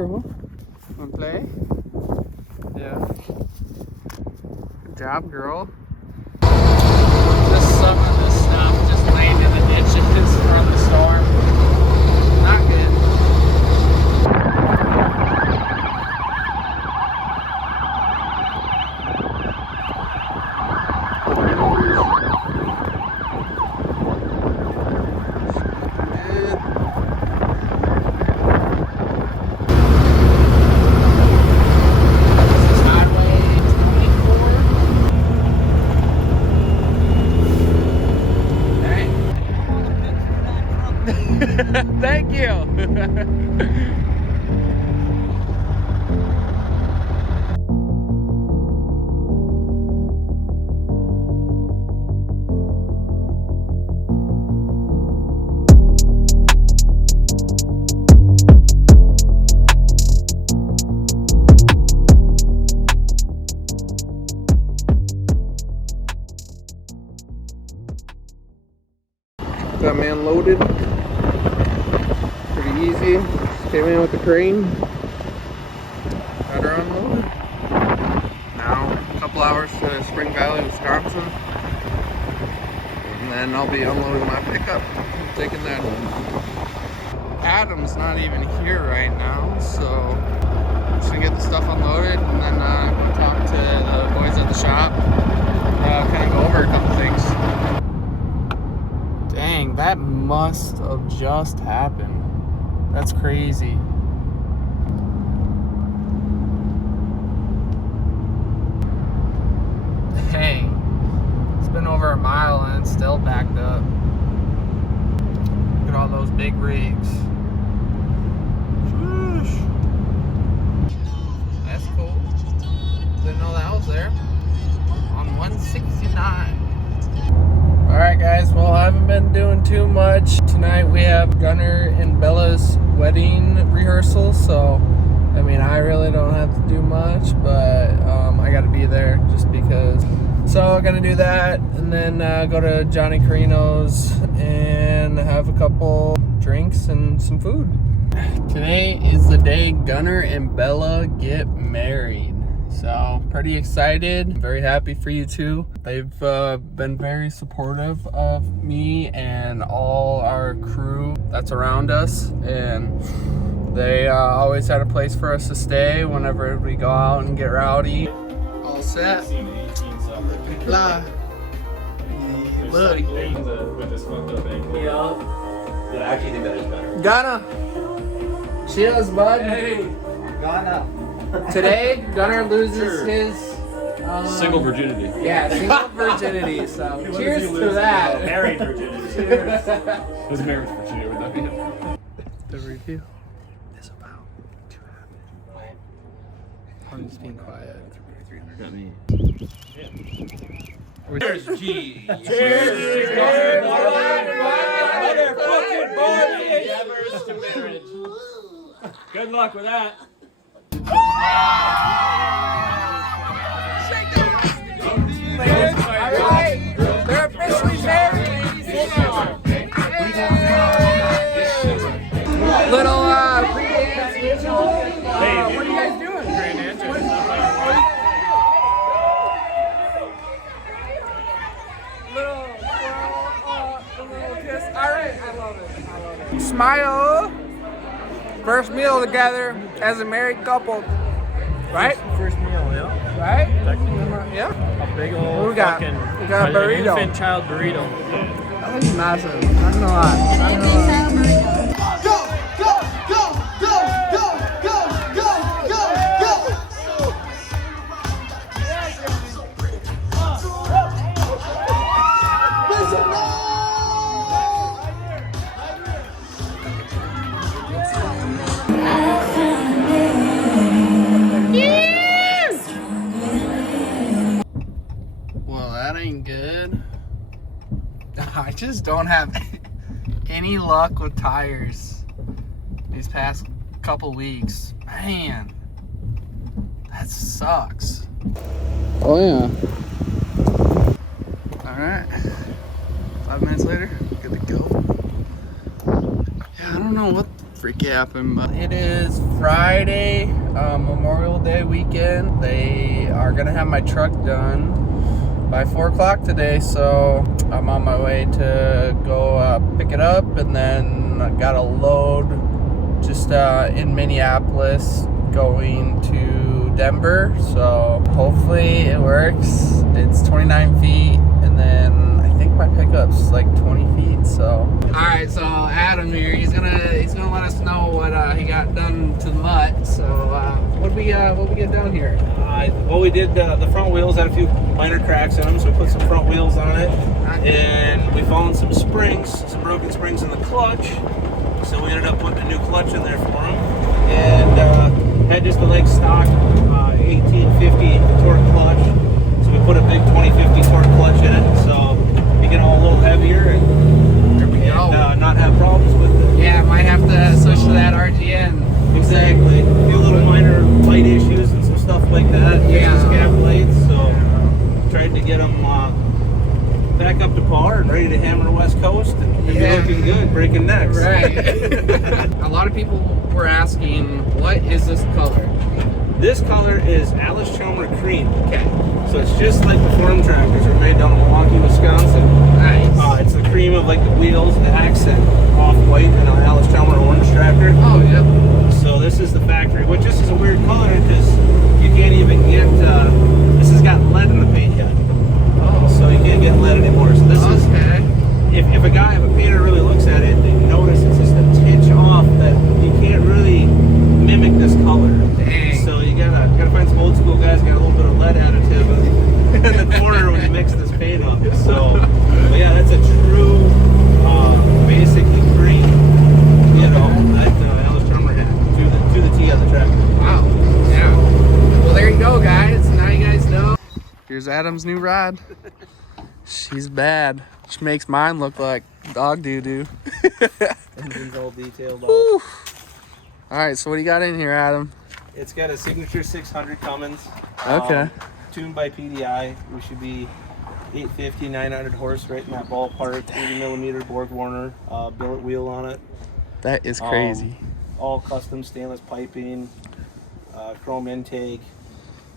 girl. Wanna play? Yeah. Good job, girl. Just some of this stuff just laying in the ditches from the storm. Not good. Thank you. Got me unloaded. Pretty easy. Just came in with the crane. Got her unloaded. Now a couple hours to Spring Valley, Wisconsin. And then I'll be unloading my pickup. Taking that home. Adam's not even here right now, so I'm just gonna get the stuff unloaded and then talk to the boys at the shop. Kind of go over a couple things. Dang, that must have just happened. That's crazy. Dang. It's been over a mile and it's still backed up. Look at all those big rigs. Sheesh. That's cool. Didn't know that was there. On 169. Alright guys, well I haven't been doing too much. Tonight we have Gunnar and Bella's wedding rehearsal, so I mean I really don't have to do much, but I gotta be there just because. So I'm gonna do that and then go to Johnny Carino's and have a couple drinks and some food. Today is the day Gunnar and Bella get married. So pretty excited, very happy for you two. They've been very supportive of me and all our crew that's around us, and they always had a place for us to stay whenever we go out and get rowdy. All set. La. Look. With this fucked up ankle. Yeah. I actually think that is better. Gunnar. Cheers, bud. Hey. Gunnar. Today, Gunnar loses his single virginity. Yeah, single virginity. So cheers to that. Married virginity. Cheers. His marriage virginity, would that be it? The review is about to happen. I'm just being quiet. Got me. Cheers, G. Cheers. Motherfucking boy. To marriage. Good luck with that. Alright, they're officially married. Little pre-dance ritual. What are you guys doing? Little kiss. Alright, I love it. Smile. First meal together as a married couple, right? First meal, yeah. Right? Technically. Yeah. A big old What we got? fucking We got a burrito. infant child burrito. That looks massive. Not gonna lie. Not gonna lie. Well, that ain't good. I just don't have any luck with tires these past couple weeks. Man, that sucks. Oh yeah. Alright. 5 minutes later, good to go. Yeah, I don't know what the freak yapping, but it is Friday, Memorial Day weekend. They are gonna have my truck done by 4 o'clock today, so I'm on my way to go pick it up, and then I got a load just in Minneapolis going to Denver, so hopefully it works. It's 29 feet, and then I think my pickup's like 20 feet, so. All right, so Adam here, he's gonna let us know what he got done to the mutt. So what we get done here? Well, we did the front wheels had a few minor cracks in them, so we put some front wheels on it, and we found some broken springs in the clutch. So we ended up putting a new clutch in there for them, and had just a like stock 1850 torque clutch. So we put a big 2050 torque clutch in it, so you get all a little heavier and not have problems with it. Yeah, might have to switch to that RGN. Exactly. A few little minor light issues and some stuff like that. Yeah. Scab lights, so tried to get them back up to par and ready to hammer the West Coast and be looking good, breaking necks. Right. A lot of people were asking, what is this color? This color is Alice Chalmer Cream. Okay. So it's just like the Forum tractors are made down in Milwaukee, Wisconsin. Nice. It's the cream of like the wheels, the accent off-white, and an Alice Chalmer orange tractor. Oh, yep. So this is the factory, which just is a weird color because you can't even get, this has got lead in the paint yet. Oh. So you can't get lead anymore. So this is, Okay. if a painter really looks at it, they notice it's just a tinge off that you can't really mimic this color. Dang. So you gotta find some old school guys got a little bit of lead additive in the corner when you mix this paint up. So, but yeah, that's a true, basically green, that Alice Chalmer had to the T on the tractor. Wow. Yeah. Well, there you go, guys. Now you guys know. Here's Adam's new rod. She's bad. She makes mine look like dog doo-doo. Engine's all detailed out. All right, so what do you got in here, Adam? It's got a Signature 600 Cummins. Okay. Tuned by PDI. We should be 850, 900 horse, right in that ballpark. 80 millimeter Borg Warner billet wheel on it. That is crazy. All custom stainless piping, chrome intake.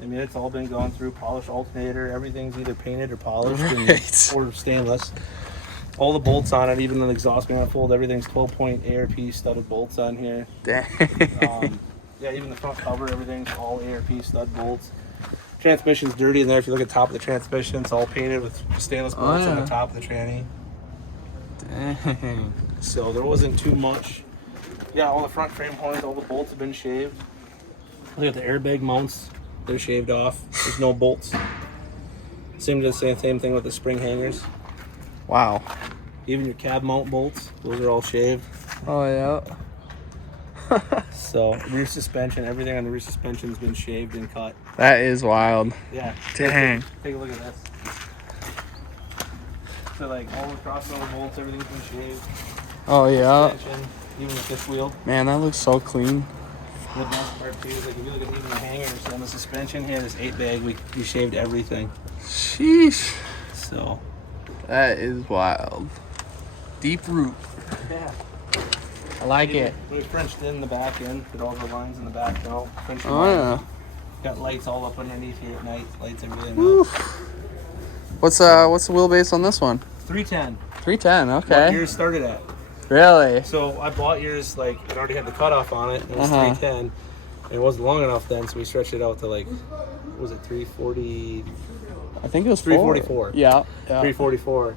I mean, it's all been gone through, polished alternator. Everything's either painted or polished or stainless. All the bolts on it, even the exhaust manifold, everything's 12-point ARP studded bolts on here. Dang. Yeah, even the front cover, everything's all ARP stud bolts. Transmission's dirty in there. If you look at the top of the transmission, it's all painted with stainless bolts on the top of the tranny. Dang. So there wasn't too much. Yeah, all the front frame horns, all the bolts have been shaved. Look at the airbag mounts. They're shaved off. There's no bolts. Same thing with the spring hangers. Wow. Even your cab mount bolts, those are all shaved. Oh, yeah. So rear suspension, everything on the rear suspension's been shaved and cut. That is wild. Yeah. Dang. Take a look at this. So like all the crossover bolts, everything's been shaved. Oh, yeah. Suspension, even the fifth wheel. Man, that looks so clean. The best part too is like if you look at even the hangers on the suspension here, this 8-bag, we shaved everything. Sheesh. So That is wild. Deep root. yeah. I like it. We Frenched in the back end, put all the lines in the back now. Frenched Oh, yeah. Got lights all up underneath here at night. Lights everything Woo. up. What's the wheelbase on this one? 310. 310. What Okay. yours started at? Really? So I bought yours like it already had the cutoff on it. It was 310. And it wasn't long enough then, so we stretched it out to like, what was it, 340? I think it was 344. Yeah. 344.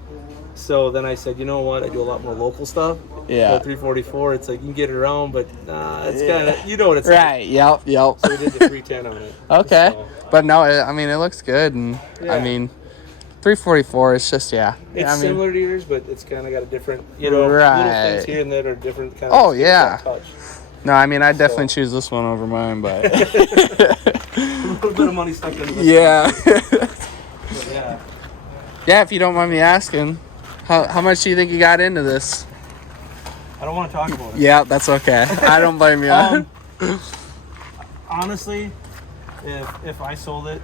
So then I said, you know what? I do a lot more local stuff. Yeah. So 344, it's like you can get it around, but it's kind of, you know what it's Right. like. Yep. So we did the 310 on it. Okay. So, But no, I mean, it looks good, and I Yeah. mean, 344 is just it's I mean, similar to yours, but it's kind of got a different, little Right. things here and there are different kind of. Oh, yeah. Touch. No, I mean, I definitely choose this one over mine, but A little bit of money stuck into this. yeah. But yeah. Yeah, if you don't mind me asking, how much do you think you got into this? I don't want to talk about it. Yeah, that's okay. I don't blame you. Honestly, if I sold it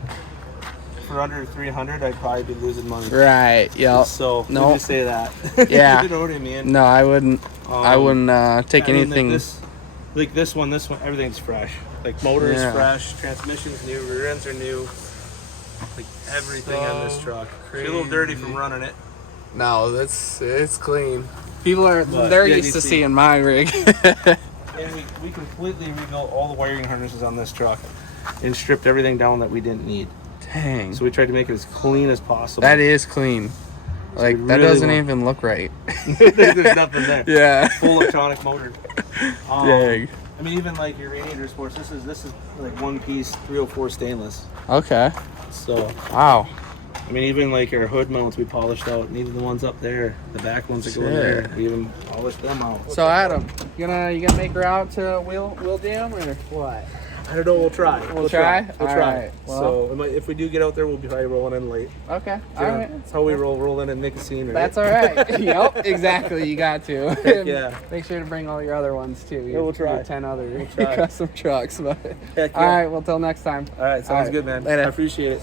for under 300, I'd probably be losing money. Right. Yep. So let Nope. me just say that. Yeah. You know what I mean? No, I wouldn't. I wouldn't take I mean, anything. Like Like this one, everything's fresh. Like motor is fresh, transmission's new, rear ends are new. Like everything on this truck. It's a little dirty from running it. No, it's clean. People they're used to seeing my rig. And we completely rebuilt all the wiring harnesses on this truck and stripped everything down that we didn't need. Dang. So we tried to make it as clean as possible. That is clean. Like, that really doesn't even look right. There's nothing there. Yeah. Full electronic motor. Dang. I mean, even like your radiator sports, this is like one piece 304 stainless. Okay. So. Wow. I mean, even like our hood mounts we polished out, and even the ones up there, the back ones that go in there, we even polished them out. So Adam, you gonna make her out to wheel jam or what? I don't know. We'll try. We'll try. We'll all try. Right. Well, so if we do get out there, we'll be probably rolling in late. Okay. Yeah, all right. That's how we roll in and make a scene. Right? That's all right. Yep. Exactly. You got to. Heck yeah. Make sure to bring all your other ones too. Yeah, we'll try. 10 other We'll try. custom trucks. But Heck yeah. all right. Well, till next time. All right. Sounds good, man. Later. I appreciate it.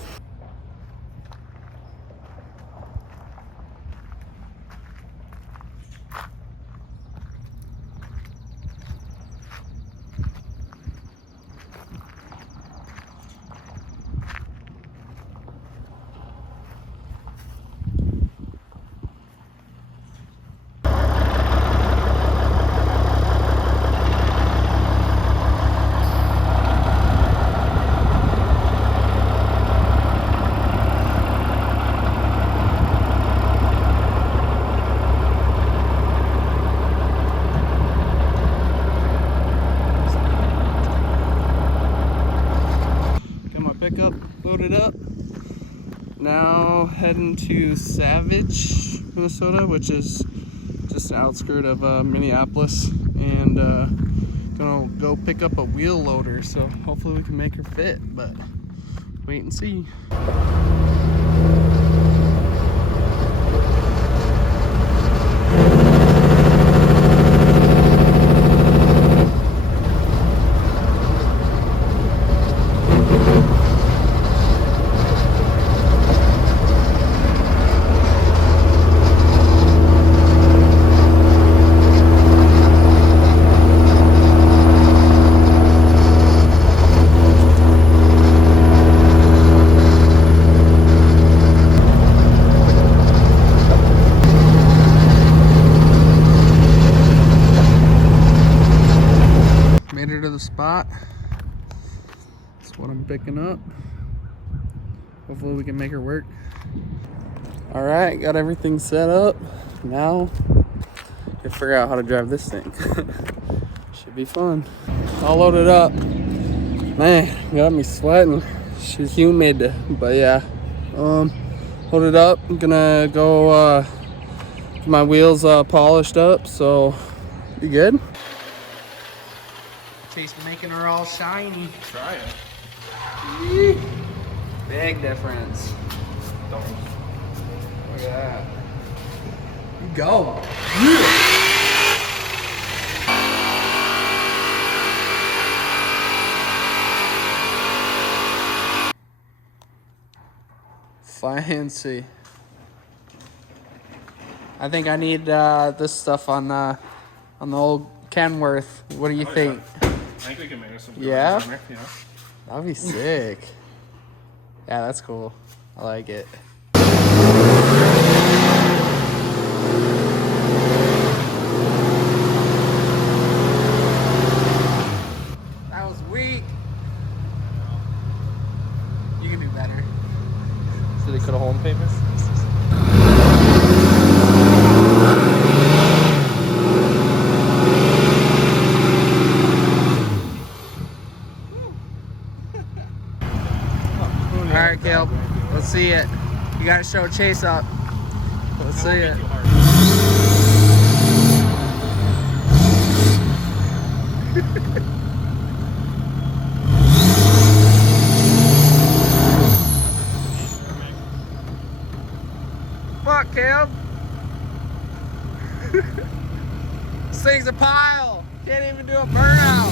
Pickup loaded up. Now heading to Savage, Minnesota, which is just an outskirt of Minneapolis, and gonna go pick up a wheel loader. So hopefully we can make her fit, but wait and see. Made her to the spot. That's what I'm picking up. Hopefully we can make her work. All right, got everything set up. Now, gotta figure out how to drive this thing. Should be fun. All loaded up. Man, got me sweating. She's humid, but yeah. Loaded up. I'm gonna go get my wheels polished up, so be good. Taste making her all shiny. Try it. Big difference. Don't. Look at that. You go. Fancy. I think I need this stuff on the old Kenworth. What do you think? Yeah. I think we can make some good Yeah? ones on there, yeah. That'd be sick. Yeah, that's cool. I like it. That was weak. You can do better. So they could have home papers? All right, Caleb. Let's see it. You gotta show Chase up. Let's see it. Fuck, Caleb. This thing's a pile. Can't even do a burnout.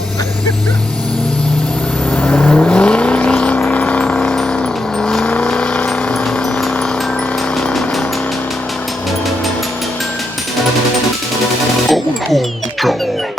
Going home to God.